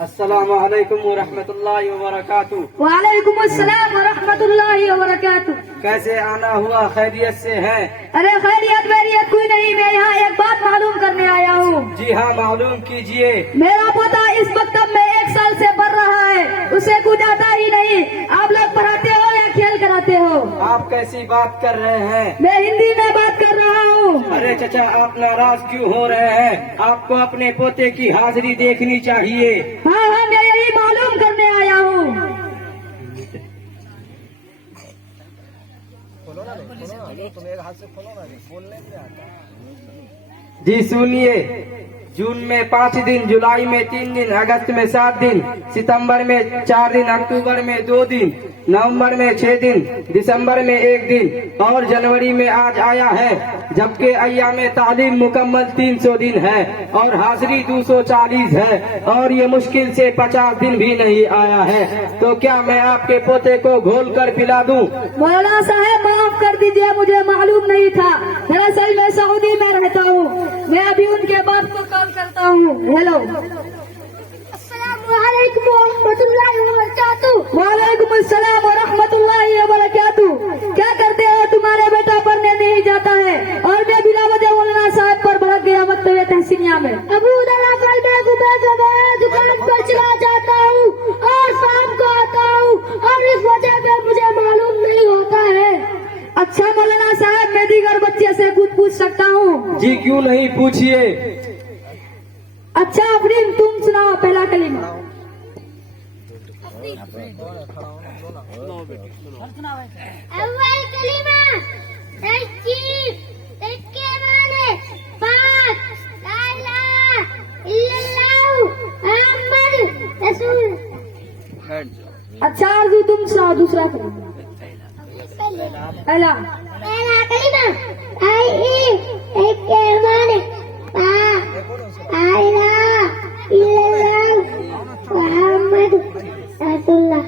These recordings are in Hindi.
अस्सलामु अलैकुम व रहमतुल्लाहि व बरकातुहू। वालेकुम अस्सलाम व रहमतुल्लाहि व बरकातुहू। कैसे आना हुआ, खैरियत से है? अरे खैरियत वेरियत कोई नहीं, मैं यहाँ एक बात मालूम करने आया हूँ। जी हाँ, मालूम कीजिए। मेरा पोता इस मकतब में 1 साल से पढ़ रहा है, उसे कुछ आता ही नहीं। आप लोग पढ़ाते हो या खेल कराते हो? आप कैसी बात कर रहे हैं? मैं हिंदी में बात कर रहा हूँ। अरे चचा, आप नाराज क्यों हो रहे हैं? आपको अपने पोते की हाजिरी देखनी चाहिए। हाँ हाँ, मैं यही मालूम करने आया हूँ। जी सुनिए, जून में 5 दिन, जुलाई में 3 दिन, अगस्त में 7 दिन, सितंबर में 4 दिन, अक्टूबर में 2 दिन, नवंबर में 6 दिन, दिसंबर में 1 दिन और जनवरी में आज आया है। जबकि अय्याम तालीम मुकम्मल 300 दिन है और हाजिरी 240 है और ये मुश्किल से 50 दिन भी नहीं आया है। तो क्या मैं आपके पोते को घोल कर पिला दूं? मौलाना साहब माफ कर दीजिए, मुझे मालूम नहीं था। दरअसल मैं सऊदी में रहता हूँ। मैं अभी उनके बाप को कॉल करता हूँ। हेलो, अस्सलामुअलैकुम वरहमतुल्लाहि वबरकातुहू। वालेकुम अस्सलाम वरहमतुल्लाहि वबरकातुहू। क्या करते हो? तुम्हारा बेटा पढ़ने नहीं जाता है और मैं बिना वजह मौलाना साहब पर भड़क गया मकतबे तहसीनिया में। अबू दरअसल मैं दुकान पर चला जाता हूँ और शाम को आता हूँ और इस वजह से मुझे मालूम नहीं होता है। अच्छा मौलाना साहब, मैं दीगर बच्चे से कुछ पूछ सकता हूँ? जी क्यों नहीं, पूछिए। अच्छा अफरीन, तुम सुनाओ पहला कलीमा। अव्वल कलीमा तस्कीर, इसके माने पाक, ला इलाहा इल्लल्लाहु मुहम्मद रसूल। अच्छा अर्जू, तुम सुनाओ दूसरा कलीमा। पहला कलीमा इसके माने पाक, ला इलाहा इल्लल्लाहु मुहम्मद रसूलुल्लाह।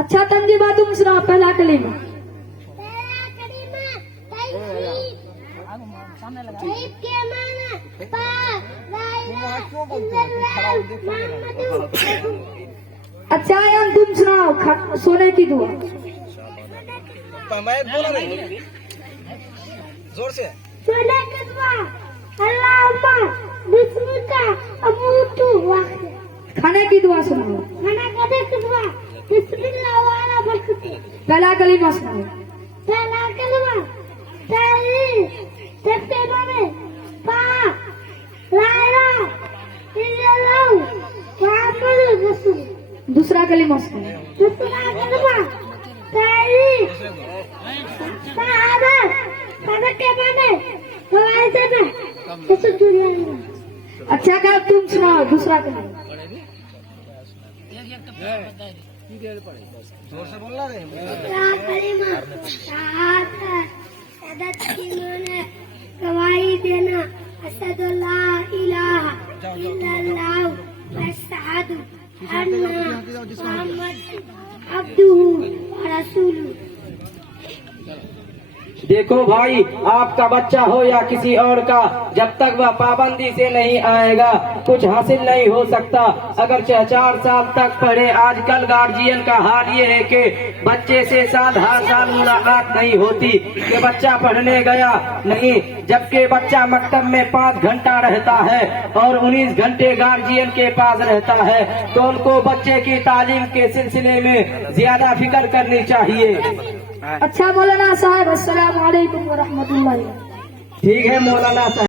अच्छा तंजीबा, तुम सुनाओ पहला कलीमा। इसके माने पाक, ला इलाहा इल्लल्लाहु मुहम्मद रसूल। अच्छा यान, तुम सुनाओ सोने की दुआ। जोर से। सोने की दुआ, अल्लाहुम्मा बिस्मिका अमूतु वाहिद। खाने की दुआ सुनाओ। खाना खाने की दुआ, बिस्मिल्लाह वाला बरकत। पहला कलीमा सुनाओ। पहला कलमा तहरीर, सबके माने पाक, ला इलाहा इल्लल्लाहु मुहम्मद रसूल। दूसरा कलीमा सुनाओ। दूसरा कलमा तहरीर, शहादत, सबके माने गवाही देना, इस दुनिया में। अच्छा का तुम सुनाओ दूसरा कलीमा। जोर से बोलना रे। कलीमा शहादत, शहादत की माने गवाही देना, अशहदु ला इलाहा इल्लल्लाह व अशहदु अन्ना मुहम्मद अब्दुहु व रसूलुहु। देखो भाई, आपका बच्चा हो या किसी और का, जब तक वह पाबंदी से नहीं आएगा कुछ हासिल नहीं हो सकता। अगर 4 साल तक पढ़े, आजकल गार्जियन का हाल ये है कि बच्चे से हर साल मुलाकात नहीं होती कि बच्चा पढ़ने गया नहीं, जबकि बच्चा मकतब में 5 घंटा रहता है और 19 घंटे गार्जियन के पास रहता है। तो उनको बच्चे की तालीम के सिलसिले में ज्यादा फिक्र करनी चाहिए। अच्छा मौलाना साहब, अस्सलाम वालेकुम व रहमतुल्लाहि। ठीक है मौलाना साहब।